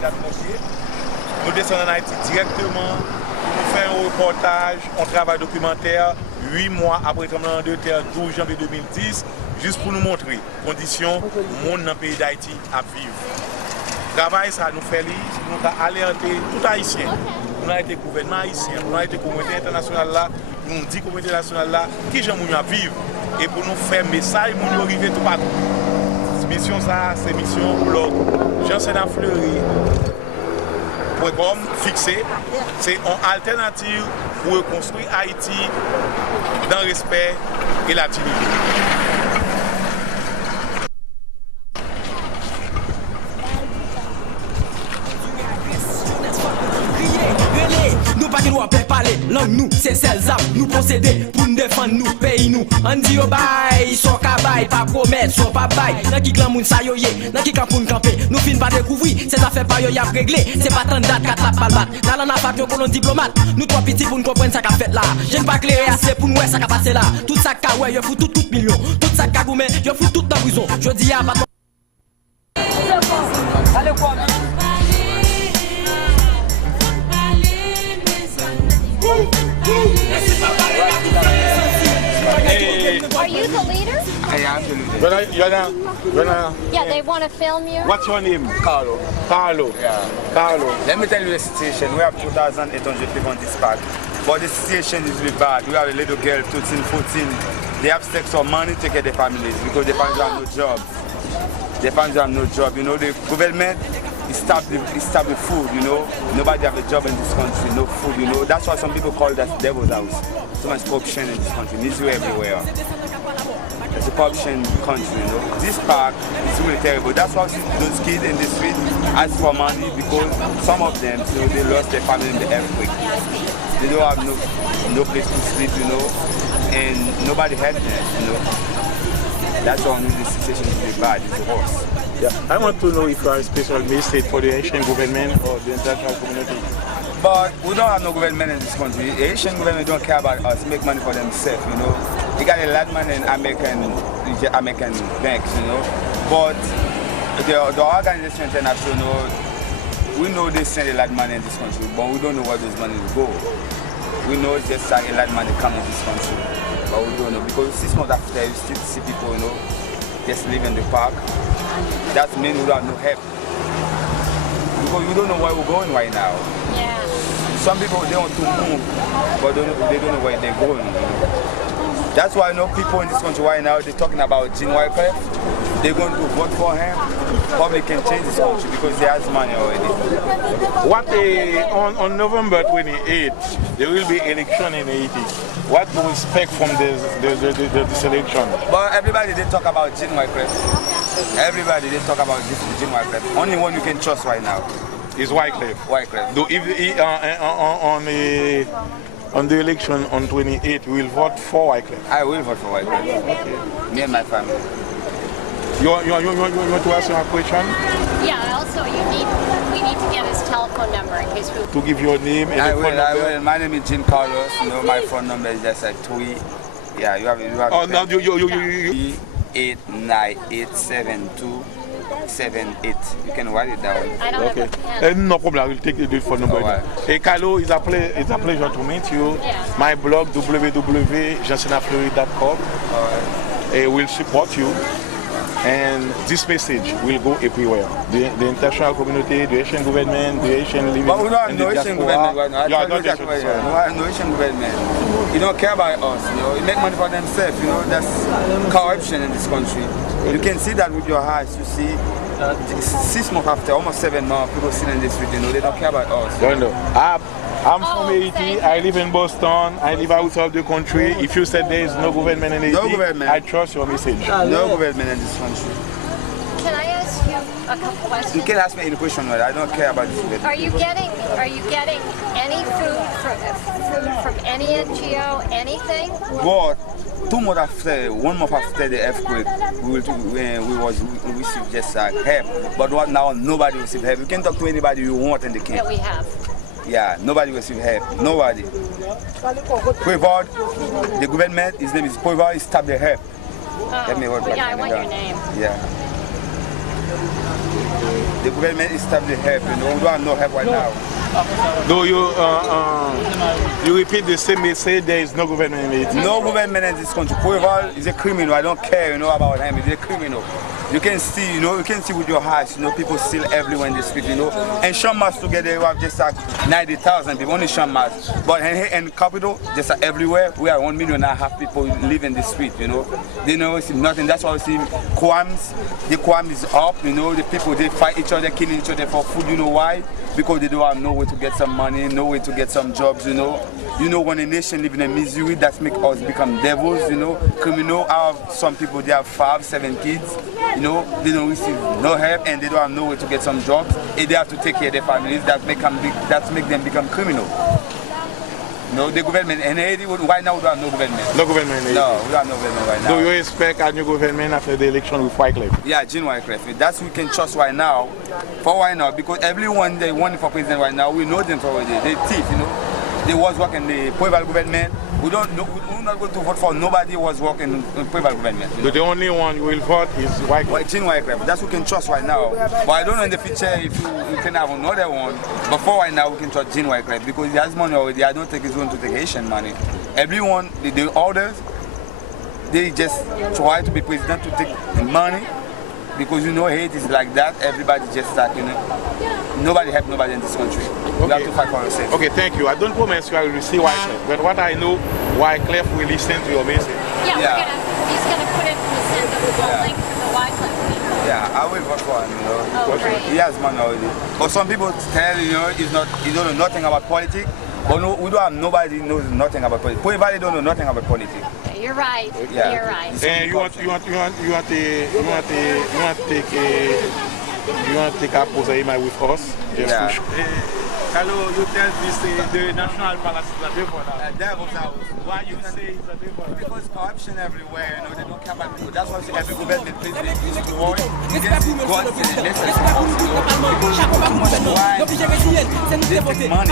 brigade pompier. Nous descendons en Haïti directement, nous faisons un reportage, un travail documentaire, 8 mois après le tremblement de terre, 12 janvier 2010, juste pour nous montrer les conditions du monde dans le pays d'Haïti à vivre. Le travail, ça nous fait nous a alerté tout haïtien. Nous avons été gouvernement haïtien, nous avons été communauté internationale là, nous dit communauté nationale là, qui j'aime vivre et pour nous faire message, nous arriver tout partout. Mission ça, c'est mission blog Senat Fleury fixé, c'est une alternative pour reconstruire Haïti dans le respect et la dignité. Nous pas parler, langue nous, c'est celles nous posséder pour nous défendre nous, pays nous. On dit au bail, son cabaye, pas promettre, son pas bail. Dans qui clan moun sa yo ye, dans qui camp pour nous camper. Nous fin pas découvrir, ces affaires pas yo y a réglé. C'est pas tant date qu'à la balle. Dans la navette, yo colon diplomate. Nous trois petits pour nous comprendre ça qu'a fait là. J'aime pas clair assez pour nous ça qu'a passé là. Tout ça qu'a ouais, yo fout tout million. Tout ça qu'a goumé, yo fout tout dans prison. Je dis à pas. Allez quoi? Are you the leader? I am the leader. Yeah, they want to film you. What's your name? Carlo. Carlo. Yeah. Carlo. Let me tell you the situation. We have 2,800 people on this park. But the situation is really bad. We have a little girl, 13, 14. They have to take some money to take care of their families because their families have no job. Their families have no job. You know, the government stopped the food, you know. Nobody have a job in this country, no food, you know. That's why some people call that devil's house. So much corruption in this country, misery everywhere. It's a corruption country, you know. This park is really terrible. That's why those kids in the street ask for money because some of them, you know, they lost their family in the earthquake. They don't have no place to sleep, you know, and nobody helps them, you know. That's why the situation is really bad, it's worse. Yeah. I want to know if you are a special message for the Haitian government or the international community. But we don't have no government in this country. The Haitian government don't care about us, make money for themselves, you know. They got a lot of money in American banks, you know. But the organization international, we know they send a lot of money in this country, but we don't know where those money go. We know it's just like a lot of money come in this country, but we don't know because 6 months after you still see people, you know, just live in the park. That means we don't have no help. Because we don't know where we're going right now. Yeah. Some people, they want to move, but they don't know where they're going. You know? That's why I know people in this country right now, they're talking about Jean Wycliffe. They're going to vote for him. Probably can change this country because he has money already. On November 28th, there will be election in Haiti. What do we expect from this election? But everybody, they talk about Jean Wycliffe. Everybody, they talk about Jean Wycliffe. Only one you can trust right now is Wycliffe. Wycliffe. Do if on the election on 28th, we will vote for Wycliffe. I will vote for Wycliffe. Okay. Me and my family. You want to ask a question? Yeah. Also, we need to get his telephone number in case we. To give your name and I phone number. I will. My name is Jim Carlos. You know, my phone number is just like 2. Yeah, you have. Oh, now you. 8987278. You can write it down. I don't Okay. have a pen. No problem. I will take the phone number. Right. Hey, Carlo, it's a pleasure to meet you. Yeah. My blog www.senatfleury.com will support you. And this message will go everywhere. The international community, the Haitian government, the Haitian living. But we don't have and no the Haitian diaspora. government right now. Yeah, No Haitian government. You don't care about us, you know. You make money for themselves, you know. That's corruption in this country. You can see that with your eyes. You see, 6 months after, almost 7 months, people sitting in the street, you know. They don't care about us. Don't know. I'm from Haiti. I live in Boston. I live outside the country. If you said there is no government in Haiti, No government. I trust your message. No government in this country. Can I ask you a couple questions? You can ask me any question, but I don't care about this government. Are you getting any food from any NGO, anything? But 1 month after the earthquake, we received just help. But now nobody received help. You can talk to anybody you want in the camp. That we have. Yeah, nobody received help. Nobody. Poivard, the government, his name is Poivard, he stopped the help. Yeah, I want your name. Yeah. The government established help, you know. We don't have no help right now. Do you repeat the same message? There is no government in Haiti. No government in this country. Poival is a criminal. I don't care, you know, about him. He's a criminal. You can see, you know, you can see with your eyes, you know, people still everywhere in the street, you know. And Chamas together, we have just like 90,000 people, only Chamas. But in capital, just like everywhere, we have 1.5 million people live in the street, you know. They know see nothing. That's why we see crimes. The crime is up, you know. The people, they fight each other, killing each other for food. You know why? Because they don't have no way to get some money, no way to get some jobs, you know. You know, when a nation living in misery, that makes us become devils, you know. Criminal, I have some people, they have 5, 7 kids, you know, they don't receive no help and they don't have no way to get some jobs. And they have to take care of their families, that make them become criminal. No, the government, and Haiti, right now we don't have no government. No government in Haiti? No, we don't have no government right now. Do you expect a new government after the election with Wycliffe? Yeah, Jean Wycliffe. That's we can trust right now. For right now, because everyone they want for president right now, we know them already. They thief, you know. They was working the Poival government. We're not going to vote for nobody who was working in Poival government. So the only one you will vote is Wycliffe? Jean Wycliffe. That's what we can trust right now. But I don't know in the future if you can have another one. But for right now, we can trust Jean Wycliffe because he has money already. I don't think he's going to take Haitian money. Everyone, the orders, they just try to be president to take money. Because you know Haiti is like that, everybody just like, you know, nobody help nobody in this country. Okay. You have to fight for yourself. Okay, thank you. I don't promise you I will receive Wycliffe, but what I know, Wycliffe will listen to your message. Yeah, he's gonna put it in the sense of the link to the Wycliffe people. Yeah, I will vote for him, you know. Oh, great. He has money already. But some people tell, you know, he don't know nothing about politics. But no, we don't have nobody knows nothing about politics. Poival don't know nothing about politics. You're right. Yeah. You're right. And you want to take a pose with us? Yeah. Hello, you tell this the National Palace is a devil now. Devil's house. Why you say it's a devil? Because corruption everywhere, you know, they don't care about people. That's why I say every government president used to worry. You just go and say, listen, they take money.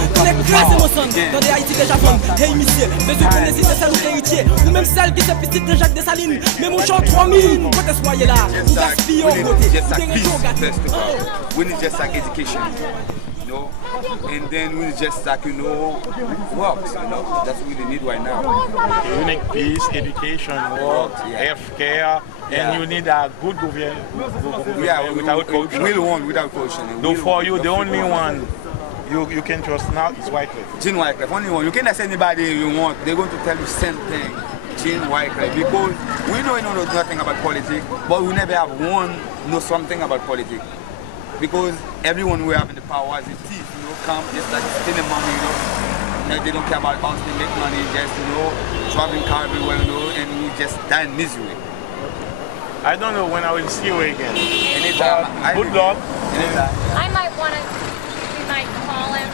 Dans les classes émotionnelles, dans des Haïti déjà fond. Hey monsieur, mesure qu'on hésite, c'est celle ou héritier. Ou même celle qui se petite de Jacques Dessalines. Mais mon chant 3000, côté soyez là. Ou gaspillez au côté. We need just like education, you know, and then we need just like, you know, works, you know, that's what we need right now. You need peace, education, work, health care, and you need a good government without corruption. Real one without corruption. Though for you, the only one you can trust now is Wycliffe. Jean Wycliffe, only one. You can ask anybody you want, they're going to tell you the same thing. Jean Wycliffe, because we know nothing about politics, but we never have one know something about politics. Because everyone we have in the power is a thief, you know, come just like stealing money, you know. They don't care about us, they make money, just, you know, driving car everywhere, you know, and we just die in misery. I don't know when I will see you again. Anytime. Good luck. Anytime. I might want to, we might call him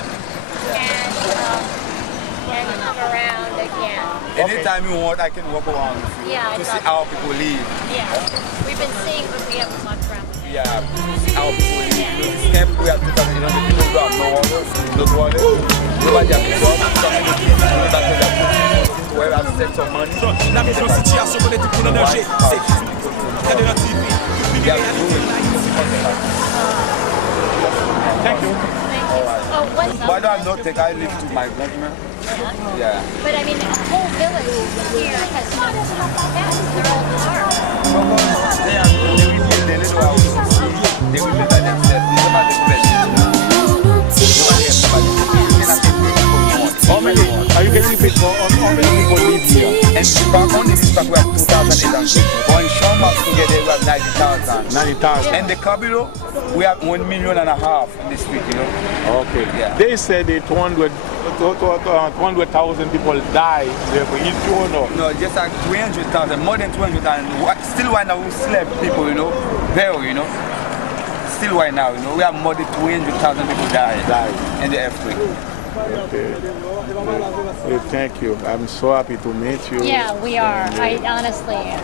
and come around again. Anytime you want, I can walk around with you to see how people live. Yeah, we've been seeing, but we haven't walked around. Yeah, how people live. You know, this camp, we have 2,800 people who have no water, no toilet. Nobody has a job. Some of the kids, you know, that they have put where I have sent some money. La maison situation qu'on est tout pour danger. C'est regardez la TV. Thank you. Oh, what's But I don't have nothing. I live to my grandma. Yeah. But I mean, the whole village here has no pets. They're all starved. They will build a little house. They will build by themselves. It's about the president. Nobody has nobody. You cannot take people. How many? Are you getting paid for how many people live here? And only this back we have 2,800. But in Chamas together we have 90,000. 90,000. And the Kabilo, we have 1.5 million in the street, you know. Okay. Yeah. They said that 200,000 people died there for each or no? No, just like 300,000, more than 200,000. Still right now we still have people, you know, very, you know. Still right now, you know, we have more than 300,000 people died in the earthquake. Okay. Well, thank you. I'm so happy to meet you. Yeah, we are. I honestly am.